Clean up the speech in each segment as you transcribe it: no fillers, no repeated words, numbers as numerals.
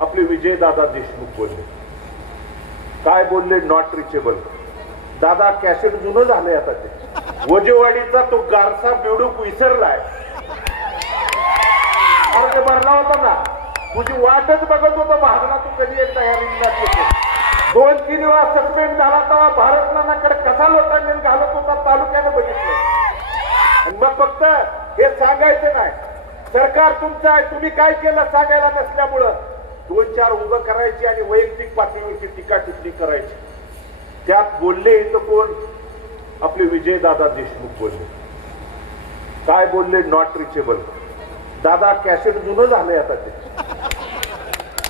आपले विजयदादा देशमुख बोलले, काय बोलले? Not reachable. दादा कॅसेट जुनं झालंय आता ते. वजेवाडीचा तो गारसा बेडूक विसरलाय. अर्ज भरला होता ना, तुझी वाटच बघत होता भारतला, तू कधी एकदा या रिंगणात येतो. 2-3 वेळा सस्पेंड झाला तेव्हा भारतनाकडे कसा लोटांनी घालत होता तालुक्यानं बघितलं. आणि मग फक्त हे सांगायचं नाही, सरकार तुमचं आहे, तुम्ही काय केलं सांगायला नसल्यामुळं 2-4 उभं करायची आणि वैयक्तिक पातळीवरची टीका टिप्पणी करायची. त्यात बोलले तर कोण? आपले विजयदादा देशमुख बोलले, काय बोलले? Not reachable. दादा कॅसेट जुनं झालंय आता ते.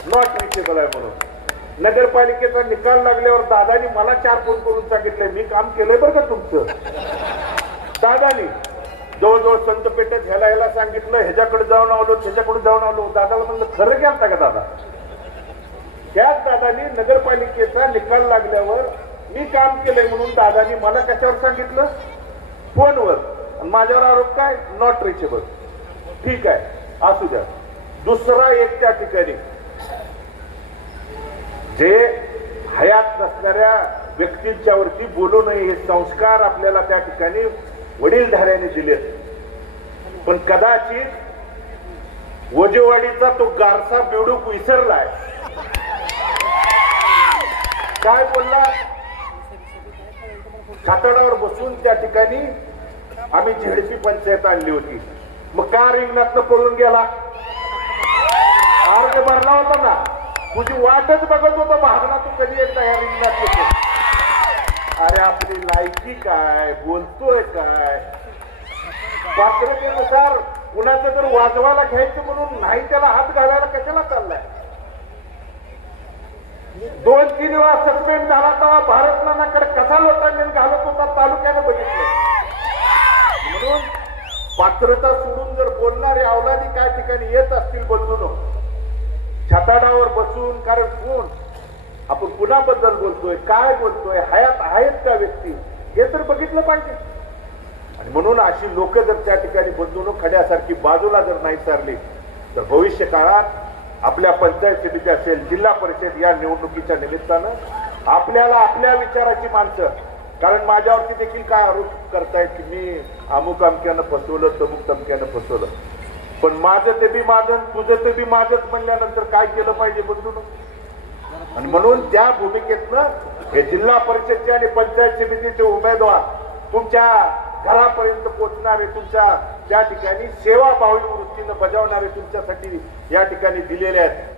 नॉट रिचेबल आहे म्हणून. नगरपालिकेचा निकाल लागल्यावर दादानी मला 4 फोन करून सांगितलंय, मी काम केलंय बरं का तुमचं. दादानी जवळजवळ संत पेठेत ह्याला सांगितलं, ह्याच्याकडे जाऊन आलो, ह्याच्याकडे जाऊन आलो. दादाला म्हणलं खरं गेलता का दादा? त्याच दादानी नगरपालिकेचा निकाल लागल्यावर मी काम केलंय म्हणून दादानी मला कशावर सांगितलं? फोनवर. माझ्यावर आरोप काय? Not reachable. ठीक आहे, असू द्या. दुसरा एक त्या ठिकाणी जे हयात नसणाऱ्या व्यक्तींच्या वरती बोलू नये हे संस्कार आपल्याला त्या ठिकाणी वडीलधाऱ्याने दिलेत. पण कदाचित वजेवाडीचा तो गारसा बेडूक विसरलाय. काय बोलला? छाताडावर बसून त्या ठिकाणी आम्ही झेडपी पंचायत आणली होती. मग का रिंगणातनं पळून गेला? अर्ज भरला होता ना, तुझी वाटच बघत होता भारतला, तू कधी एकदा या रिंगणात येतो. अरे आपली लायकी काय, बोलतोय काय? पात्रतेनुसार कुणाचं तर वाजवायला घ्यायचं म्हणून नाही त्याला हात घालायला कशाला चाललाय? 2-3 वेळा सस्पेंड झाला तेव्हा भारतनाकडे कसा लोटांनी घालत होता तालुक्यानं बघितलं. म्हणून पात्रता सोडून जर बोलणारे अवलादी काय ठिकाणी येत असतील बदलून छताडावर बसून, कारण कोण आपण कुणाबद्दल बोलतोय, काय बोलतोय, हयात आहेत का व्यक्ती, हे तर बघितलं पाहिजे. आणि म्हणून अशी लोक जर त्या ठिकाणी बदलून खड्यासारखी बाजूला जर नाही सारली तर भविष्य काळात आपल्या पंचायत समिती असेल, जिल्हा परिषद या निवडणुकीच्या निमित्तानं आपल्याला आपल्या विचाराची माणसं, कारण माझ्यावरती देखील काय आरोप करतायत की मी अमुक अमक्यानं फसवलं, तमुक तमक्यानं फसवलं. पण माझं ते बी माझं, तुझं ते बी माझंच म्हणल्यानंतर काय केलं पाहिजे बदलून? आणि म्हणून त्या भूमिकेतनं हे जिल्हा परिषदचे आणि पंचायत समितीचे उमेदवार तुमच्या घरापर्यंत पोहोचणारे, तुमच्या त्या ठिकाणी सेवाभावी वृत्तीनं बजावणारे तुमच्यासाठी या ठिकाणी दिलेले आहेत.